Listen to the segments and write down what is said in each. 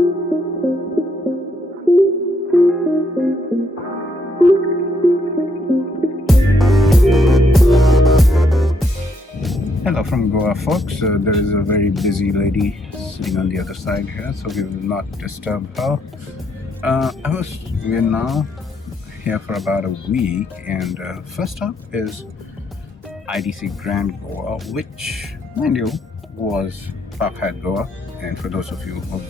Hello from Goa, folks. There is a very busy lady sitting on the other side here, so we will not disturb her. We're now here for about a week, and first stop is ITC Grand Goa, which, mind you, was South Goa. And for those of you who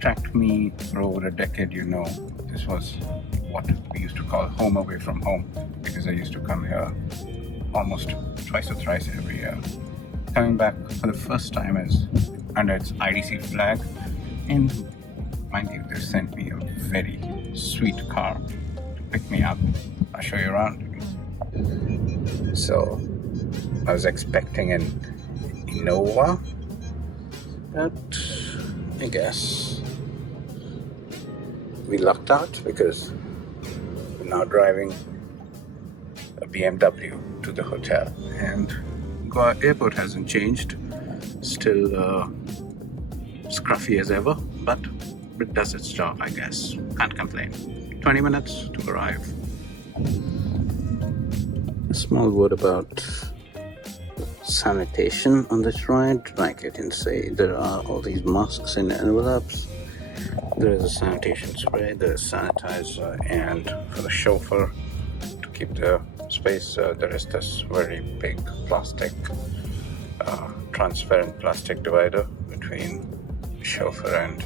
tracked me for over a decade, you know this was what we used to call home away from home, because I used to come here almost twice or thrice every year. Coming back for the first time is under its ITC flag, and mind you, they sent me a very sweet car to pick me up. I'll show you around. So I was expecting an Innova, but I guess we lucked out because we're now driving a BMW to the hotel. And Goa Airport hasn't changed, still scruffy as ever, but it does its job, I guess. Can't complain. 20 minutes to arrive. A small word about sanitation on this ride. Like I can say, there are all these masks in envelopes. There is a sanitation spray, there is sanitizer, and for the chauffeur to keep the space, there is this very big plastic, transparent plastic divider between the chauffeur and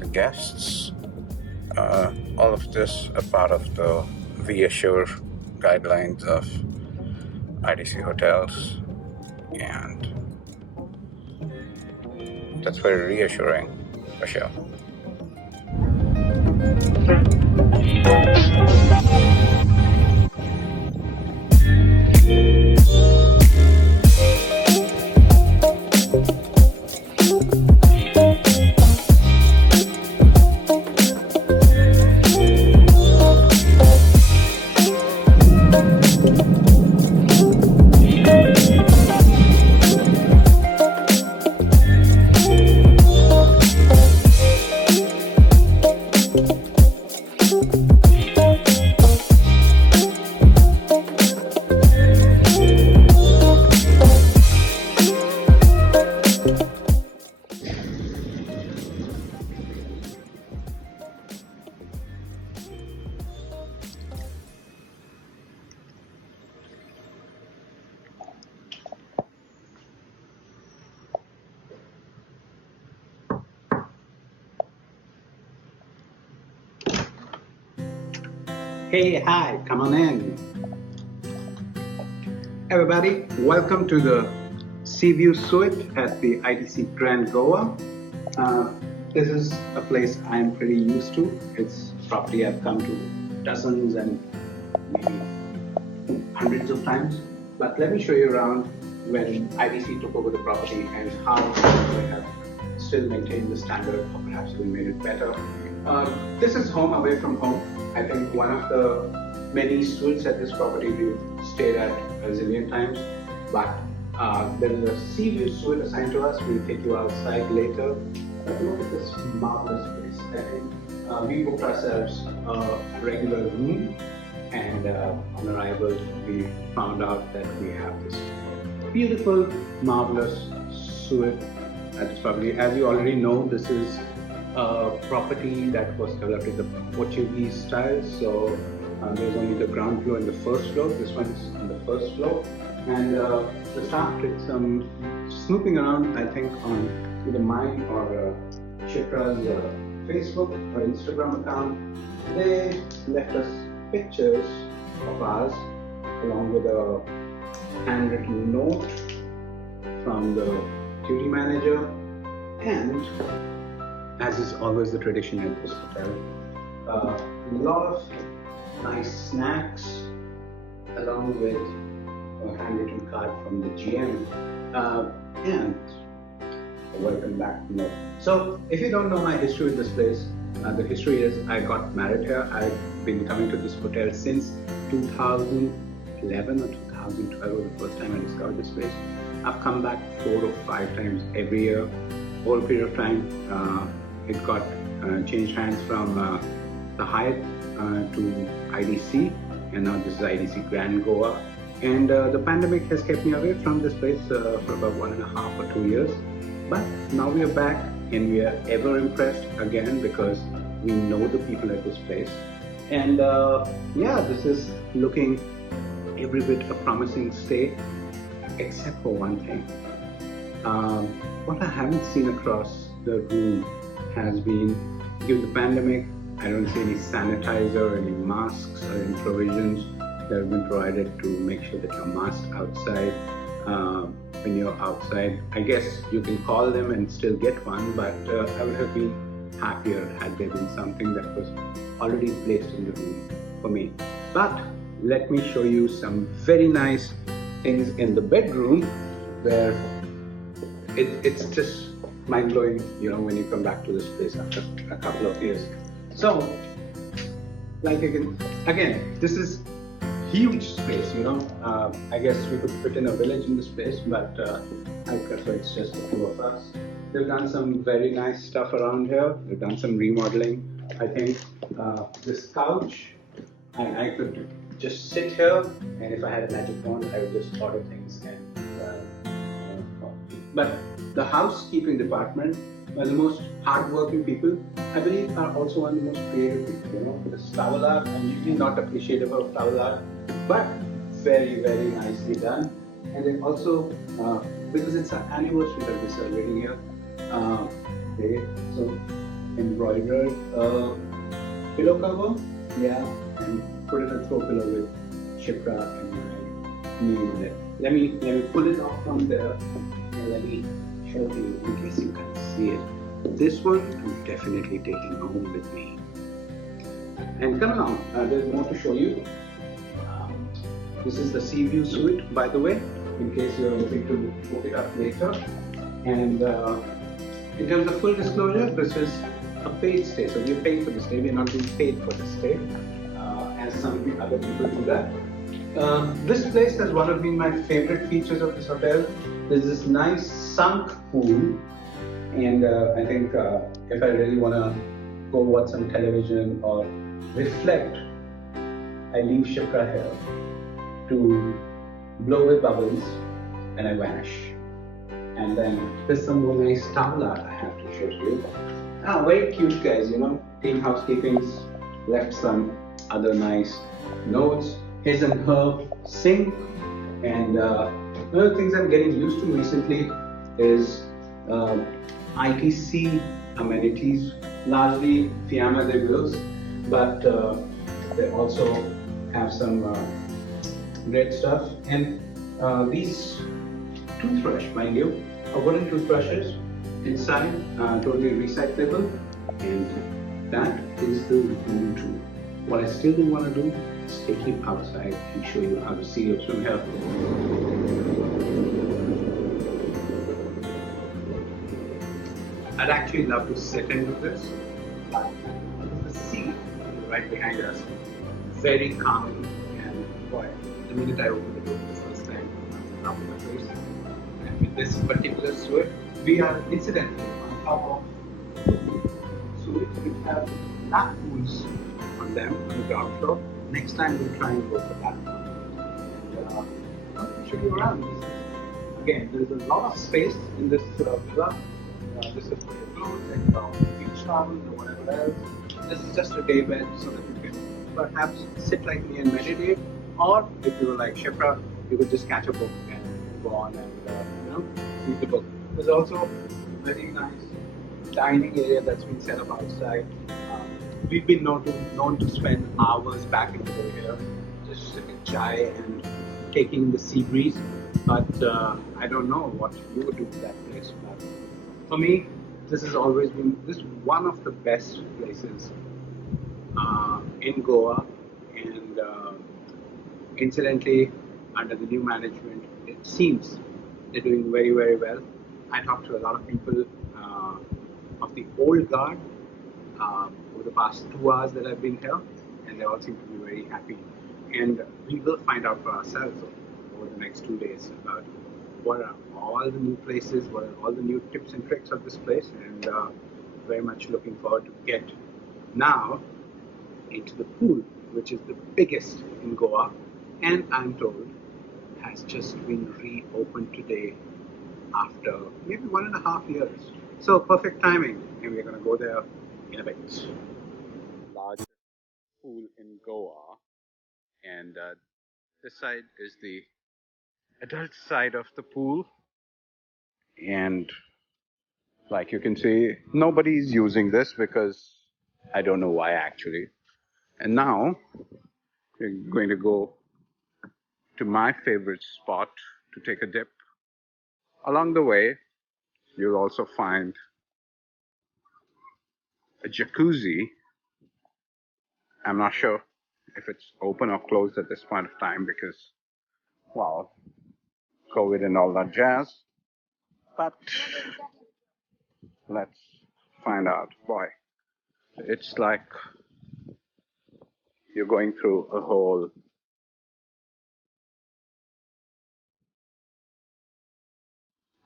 the guests. All of this are part of the reassure guidelines of ITC hotels, and that's very reassuring for sure. Hey, hi, come on in. Everybody, welcome to the Sea View Suite at the ITC Grand Goa. This is a place I'm pretty used to. It's a property I've come to dozens and maybe hundreds of times. But let me show you around when ITC took over the property and how they have still maintained the standard, or perhaps we made it better. This is home away from home. I think one of the many suites at this property we've stayed at a zillion times, but there is a sea view suite assigned to us. We'll take you outside later. But look at this marvelous place. I think we booked ourselves a regular room, and on arrival we found out that we have this beautiful, marvelous suite at this property. As you already know, this is a property that was developed in the Portuguese style, so there's only the ground floor and the first floor. This one's on the first floor, and the staff did some snooping around, I think, on either mine or Chitra's Facebook or Instagram account. They left us pictures of ours along with a handwritten note from the duty manager, and as is always the tradition at this hotel, a lot of nice snacks along with a handwritten card from the GM and a welcome back note. So if you don't know my history with this place, the history is I got married here. I've been coming to this hotel since 2011 or 2012 was the first time I discovered this place. I've come back 4 or 5 times every year. over a period of time, it got changed hands from the Hyatt to IDC, and now this is ITC Grand Goa. And the pandemic has kept me away from this place for about 1.5 or 2 years. But now we are back, and we are ever impressed again because we know the people at this place. And yeah, this is looking every bit a promising stay, except for one thing. What I haven't seen across the room has been, due to the pandemic, I don't see any sanitizer, any masks, or any provisions that have been provided to make sure that you're masked outside. When you're outside, I guess you can call them and still get one, but I would have been happier had there been something that was already placed in the room for me. But let me show you some very nice things in the bedroom where it's just mind-blowing, you know, when you come back to this place after a couple of years. So, like again, this is huge space, you know. I guess we could fit in a village in this place, but I prefer it's just the two of us. They've done some very nice stuff around here. They've done some remodeling. I think this couch, I could just sit here, and if I had a magic wand, I would just order things. But the housekeeping department are the most hardworking people, I believe, are also one of the most creative people. You know, this towel art, I'm usually not appreciative of towel art, but very, very nicely done. And then also, because it's an anniversary that we're celebrating here, they so embroidered pillow cover, yeah, and put in a throw pillow with Shipra and my name on it. Let me pull it off from there and let me show you in case you can't see it. This one I'm definitely taking home with me. And come along, there's more to show you. This is the sea view suite, by the way, in case you're looking to book it up later. And in terms of full disclosure, this is a paid stay. So we're paying for the stay. We're not being paid for the stay, as some other people do that. This place has one of my favorite features of this hotel. There's this nice sunk pool, and I think if I really want to go watch some television or reflect, I leave Shipra here to blow with bubbles, and I vanish. And then there's some more nice towel art I have to show you. Very cute guys, you know. Team Housekeeping's left some other nice notes. His and her sink. And one of the things I'm getting used to recently is ITC amenities, largely Fiamma de Wills, but they also have some great stuff. And these toothbrush, mind you, are wooden toothbrushes inside, totally recyclable, and that is the room too. What I still do want to do is take you outside and show you how the sea looks from here. I'd actually love to sit into this, but the sea right behind us, very calming, and boy, the minute I opened the door the first time, I was up in the place. And with this particular suite, we are incidentally on top of suites which have lap pools on them on the ground floor. Next time we'll try and go for that one. And I'll show you around. Again, there is a lot of space in this villa. This is for your clothes and beach towels or whatever else. This is just a day bed so that you can perhaps sit like me and meditate, or if you were like Shipra, you could just catch a book and go on and read the book. There's also a very nice dining area that's been set up outside. We've been known to spend hours back in the day here, just sipping chai and taking the sea breeze. But I don't know what you would do with that place. But for me, this has always been one of the best places in Goa, and incidentally, under the new management, it seems they're doing very, very well. I talked to a lot of people of the old guard over the past 2 hours that I've been here, and they all seem to be very happy. And we will find out for ourselves over the next 2 days about what are all the new places, what are all the new tips and tricks of this place, and very much looking forward to get now into the pool, which is the biggest in Goa, and I'm told has just been reopened today after maybe 1.5 years. So perfect timing, and we're going to go there in a bit. Largest pool in Goa, and this side is the adult side of the pool, and like you can see, nobody's using this because I don't know why actually. And now we're going to go to my favorite spot to take a dip. Along the way, you'll also find a jacuzzi. I'm not sure if it's open or closed at this point of time because, well, COVID and all that jazz. But let's find out. Boy, it's like you're going through a whole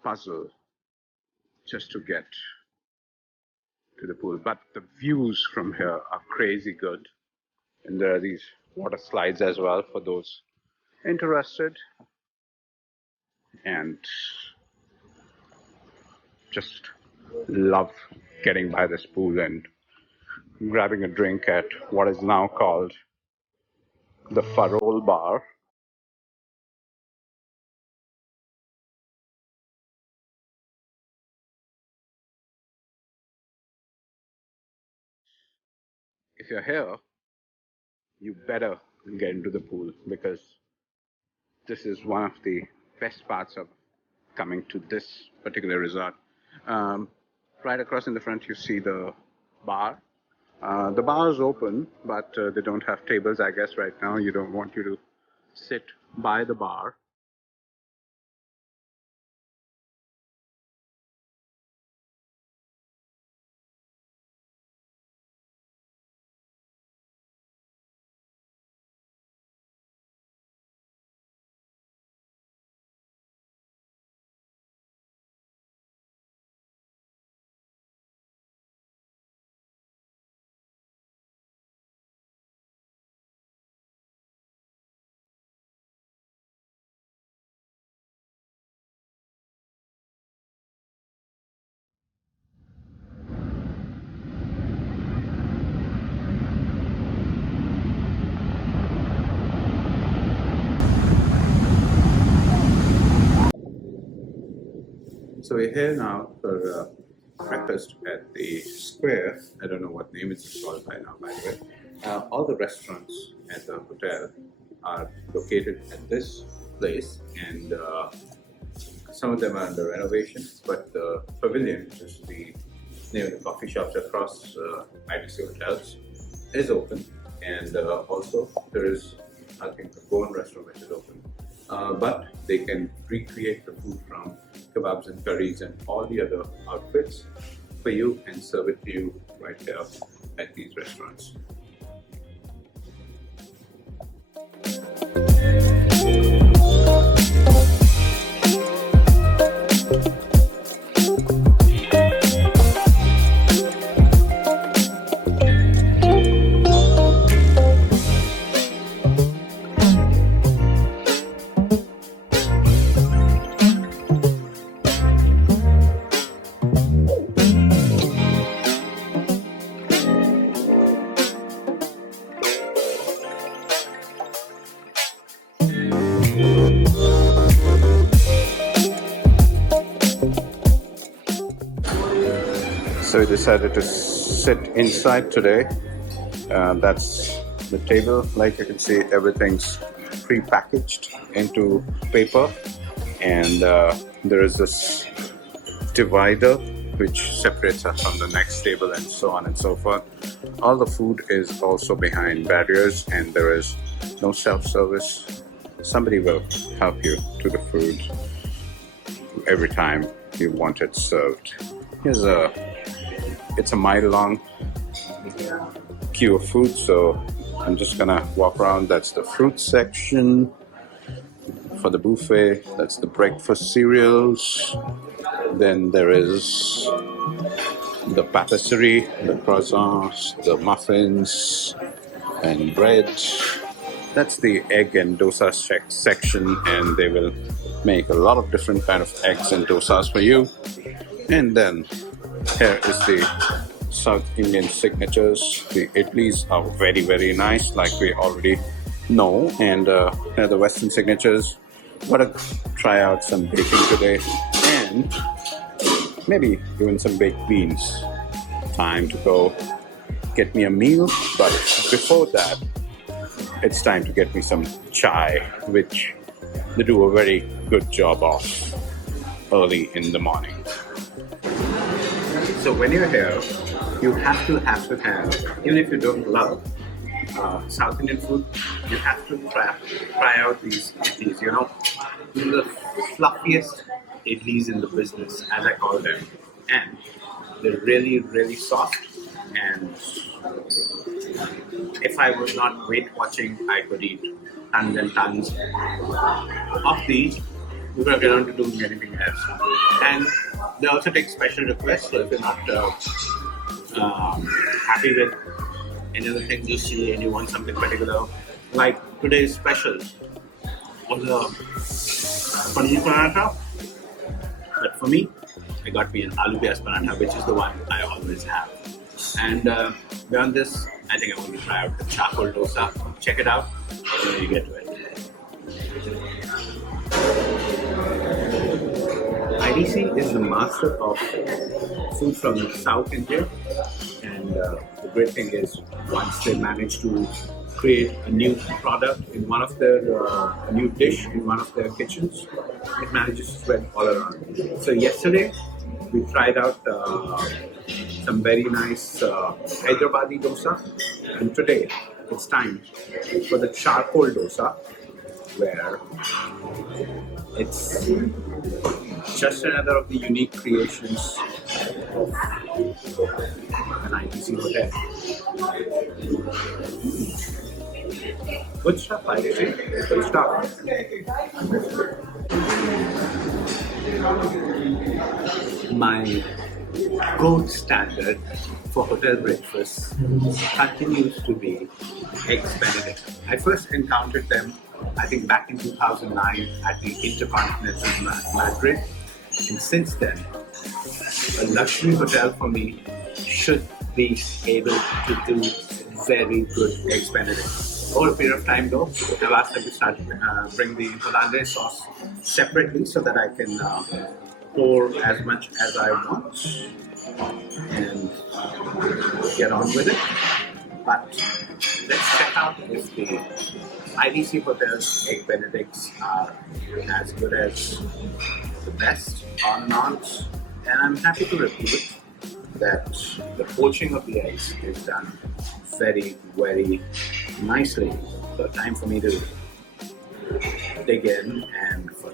puzzle just to get to the pool. But the views from here are crazy good. And there are these water slides as well for those interested. And just love getting by this pool and grabbing a drink at what is now called the Farol Bar. If you're here, you better get into the pool because this is one of the best parts of coming to this particular resort. Right across in the front, you see the bar. The bar is open, but they don't have tables, I guess, right now. You don't want you to sit by the bar. So we're here now for breakfast at the square. I don't know what name it's called by now, by the way. All the restaurants at the hotel are located at this place, and some of them are under renovation, but the pavilion, which is the name of the coffee shops across ITC hotels, is open. And also there is, I think, a Goan restaurant which is open. But they can recreate the food from kebabs and curries and all the other outfits for you and serve it to you right here at these restaurants. So we decided to sit inside today. That's the table. Like you can see, everything's pre-packaged into paper, and there is this divider which separates us from the next table and so on and so forth. All the food is also behind barriers, and there is no self-service. Somebody will help you to the food every time you want it served. It's a mile-long queue of food, so I'm just gonna walk around. That's the fruit section. for the buffet. That's the breakfast cereals. Then there is the patisserie, the croissants, the muffins, and bread. That's the egg and dosa section, and they will make a lot of different kind of eggs and dosas for you. And then here is the South Indian signatures. The idlis are very, very nice, like we already know. And here are the Western signatures. Gotta try out some baking today, and maybe even some baked beans. Time to go get me a meal, but before that, it's time to get me some chai, which they do a very good job of early in the morning. So when you're here, you have to have, even if you don't love South Indian food, you have to try out these idlis. You know, these are the fluffiest idlis in the business, as I call them, and they're really, really soft. And if I was not weight watching, I could eat tons and tons of these without getting to doing anything else. And they also take special requests, so if you're not happy with any of the things you see and you want something particular, like today's specials was a paneer paratha, but for me, I got me an aloo pyaz paratha, which is the one I always have. And beyond this, I think I'm going to try out the charcoal dosa. Check it out when you get to it. ITC is the master of food from South India, and the great thing is once they manage to create a new product in one of their, a new dish in one of their kitchens, it manages to spread all around. So yesterday, we tried out some very nice Hyderabadi dosa, and today it's time for the charcoal dosa, where it's just another of the unique creations of an ITC hotel. Good stuff, ITC. Good stuff. My gold standard for hotel breakfast continues to be eggs Benedict. I first encountered them, I think, back in 2009 at the Intercontinental Madrid, and since then, a luxury hotel for me should be able to do very good eggs Benedict. Over a period of time, though, I've asked them to start bring the hollandaise sauce separately so that I can pour as much as I want and get on with it. But let's check out if the ITC Hotel's Egg Benedicts are as good as the best or not. And I'm happy to report that the poaching of the eggs is done very, very nicely. So time for me to dig in and for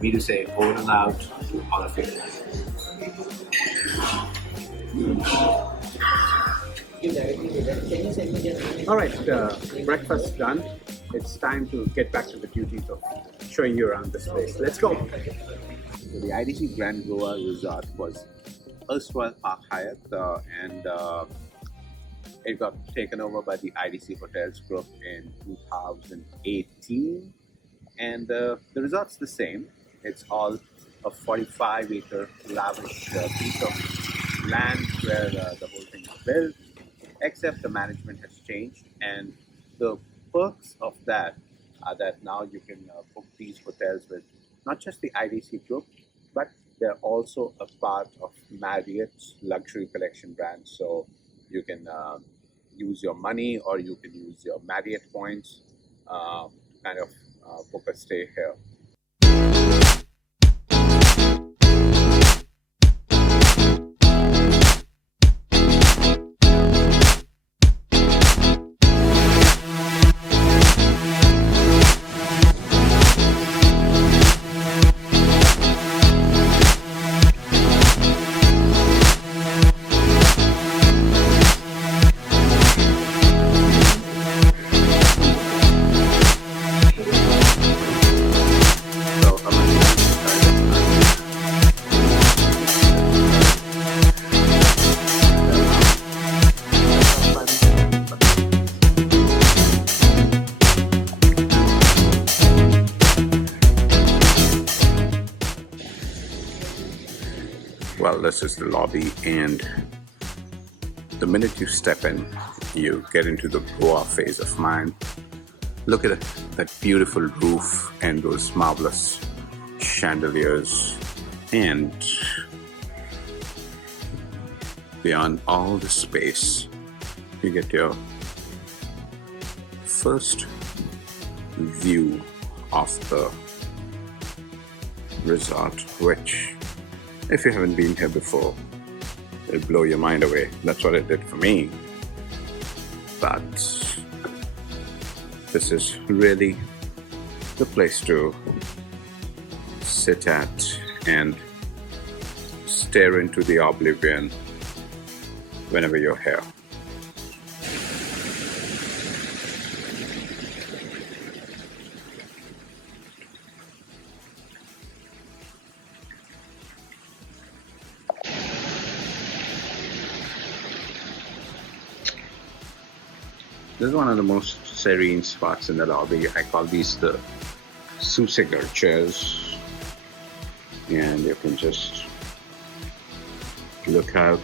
me to say over and out to all of you. Alright, breakfast done. It's time to get back to the duties of showing you around this place. Let's go! So the ITC Grand Goa resort was erstwhile Park Hyatt, and it got taken over by the ITC Hotels Group in 2018. And the resort's the same. It's all a 45-acre lavish piece of land where the whole thing is built, except the management has changed. And the perks of that are that now you can book these hotels with not just the ITC Group, but they're also a part of Marriott's luxury collection brand. So you can use your money or you can use your Marriott points to kind of book a stay here. Well, this is the lobby, and the minute you step in, you get into the Goa phase of mind. Look at that beautiful roof and those marvelous chandeliers, and beyond all the space, you get your first view of the resort, which, if you haven't been here before, it'll blow your mind away. That's what it did for me. But this is really the place to sit at and stare into the oblivion whenever you're here. This is one of the most serene spots in the lobby. I call these the Susigar chairs, and you can just look out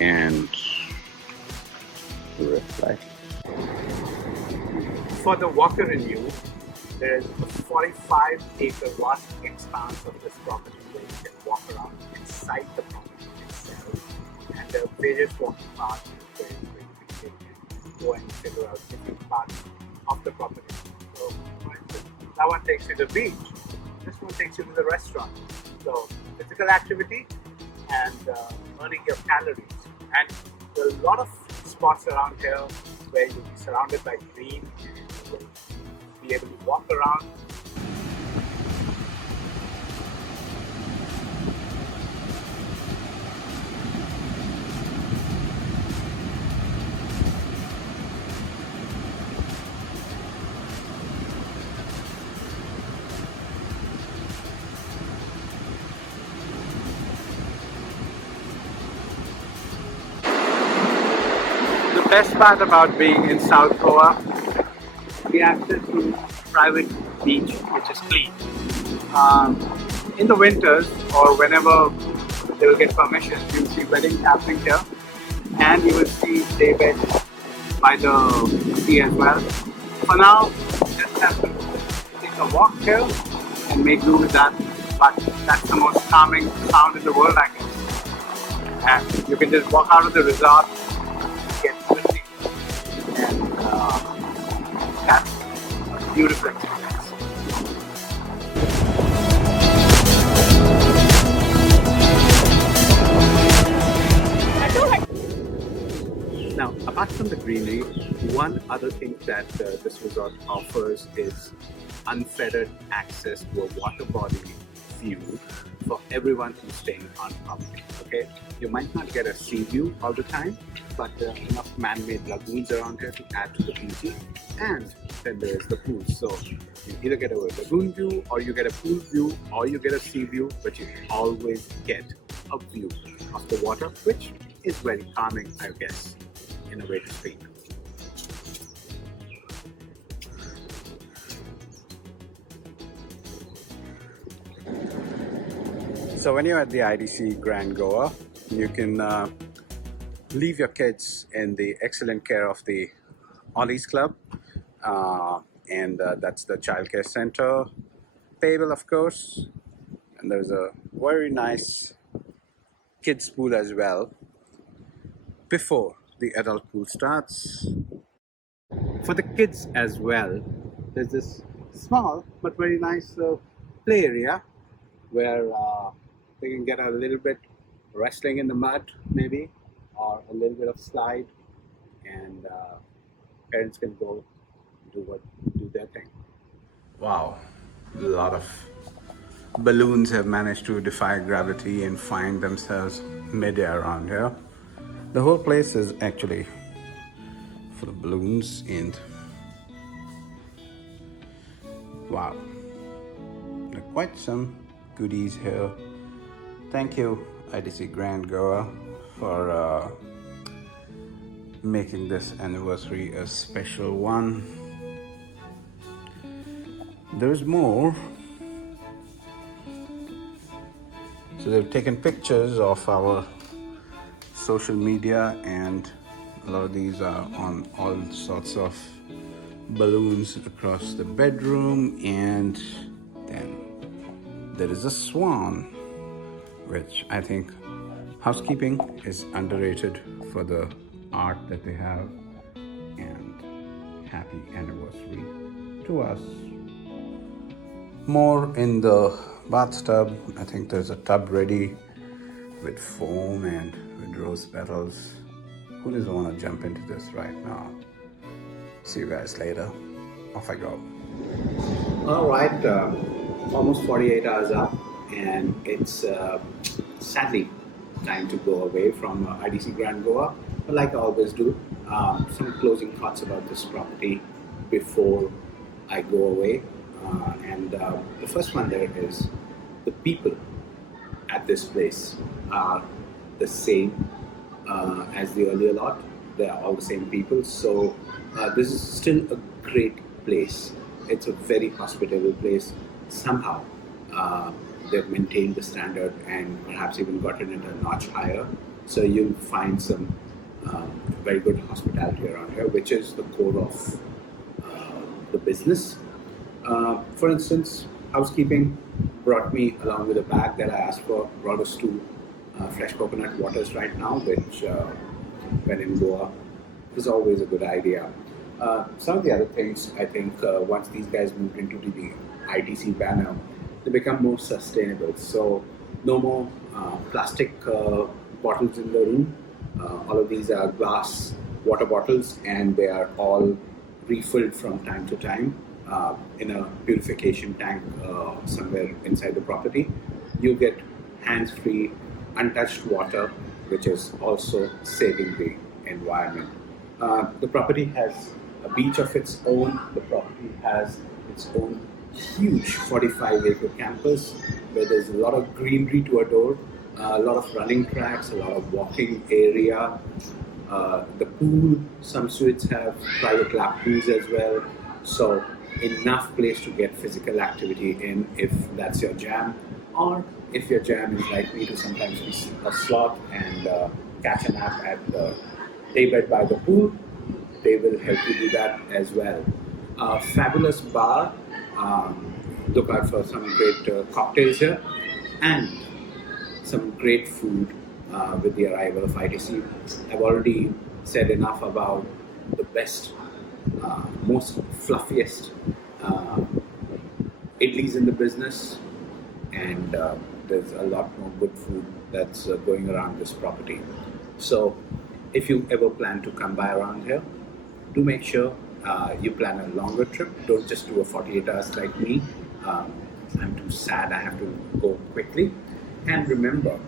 and reflect. For the walker in you, there is a 45-acre vast expanse of this property where you can walk around inside the property itself, and there are various walking paths where you can go and figure out different parts of the property. So, for instance, that one takes you to the beach, this one takes you to the restaurant. So, physical activity and burning your calories. And there are a lot of spots around here where you'll be surrounded by green, you will be able to walk around. The best part about being in South Goa, the access to private beach, which is clean. In the winters or whenever they will get permission, you'll see weddings happening here, and you will see daybeds by the sea as well. For now, just have to take a walk here and make do with that, but that's the most calming sound in the world, I guess. And you can just walk out of the resort, get to the sea, and that's a beautiful experience. Now, apart from the greenery, one other thing that this resort offers is unfettered access to a water body view for everyone who's staying on property. Okay, you might not get a sea view all the time, but there are enough man-made lagoons around here to add to the beauty. And then there is the pool. So you either get a lagoon view, or you get a pool view, or you get a sea view, but you always get a view of the water, which is very calming, I guess, in a way to speak. So when you're at the ITC Grand Goa, you can leave your kids in the excellent care of the Ollies Club, and that's the childcare center, payable of course, and there's a very nice kids pool as well before the adult pool starts. For the kids as well, there's this small but very nice play area where they can get a little bit wrestling in the mud maybe, or a little bit of slide, and parents can go do their thing. Wow, a lot of balloons have managed to defy gravity and find themselves mid-air around here. The whole place is actually full of balloons, and wow, there are quite some goodies here. Thank you ITC Grand Goa for making this anniversary a special one. There's more, So they've taken pictures of our social media, and a lot of these are on all sorts of balloons across the bedroom. And then there is a swan, which I think housekeeping is underrated for the art that they have. And happy anniversary to us. More in the bathtub. I think there's a tub ready with foam and with rose petals. Who doesn't want to jump into this right now? See you guys later. Off I go. All right, almost 48 hours up, and it's sadly time to go away from ITC Grand Goa. But like I always do, some closing thoughts about this property before I go away. The first one there is the people at this place are the same as the earlier lot. They are all the same people. So this is still a great place. It's a very hospitable place. Somehow they've maintained the standard and perhaps even gotten it a notch higher. So you'll find some very good hospitality around here, which is the core of the business. For instance, housekeeping brought me along with a bag that I asked for, brought us to fresh coconut waters right now, which when in Goa is always a good idea. Some of the other things, I think once these guys moved into the ITC banner, they become more sustainable. So no more plastic bottles in the room. All of these are glass water bottles, and they are all refilled from time to time in a purification tank somewhere inside the property. You get hands-free, untouched water, which is also saving the environment. The property has a beach of its own. The property has its own huge 45-acre campus where there's a lot of greenery to adore, a lot of running tracks, a lot of walking area. The pool, some suites have private lap pools as well. So enough place to get physical activity in if that's your jam, or if your jam is like me to sometimes be a sloth and catch a nap at the daybed by the pool, they will help you do that as well. Fabulous bar. Look out for some great cocktails here, and some great food with the arrival of ITC. I've already said enough about the best, most fluffiest idlis in the business, and there's a lot more good food that's going around this property. So if you ever plan to come by around here, do make sure you plan a longer trip. Don't just do a 48 hours like me. I'm too sad, I have to go quickly. And remember,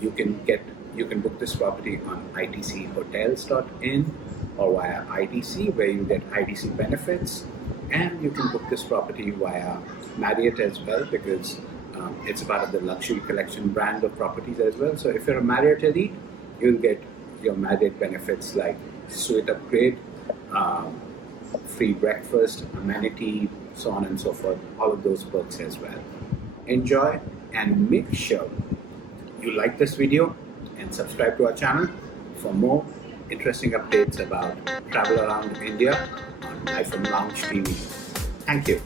you can book this property on itchotels.in or via ITC, where you get ITC benefits. And you can book this property via Marriott as well, because it's part of the luxury collection brand of properties as well. So if you're a Marriott elite, you'll get your Marriott benefits like suite upgrade, free breakfast, amenity, so on and so forth, all of those perks as well. Enjoy, and make sure you like this video and subscribe to our channel for more interesting updates about travel around India on Life and Lounge TV. Thank you.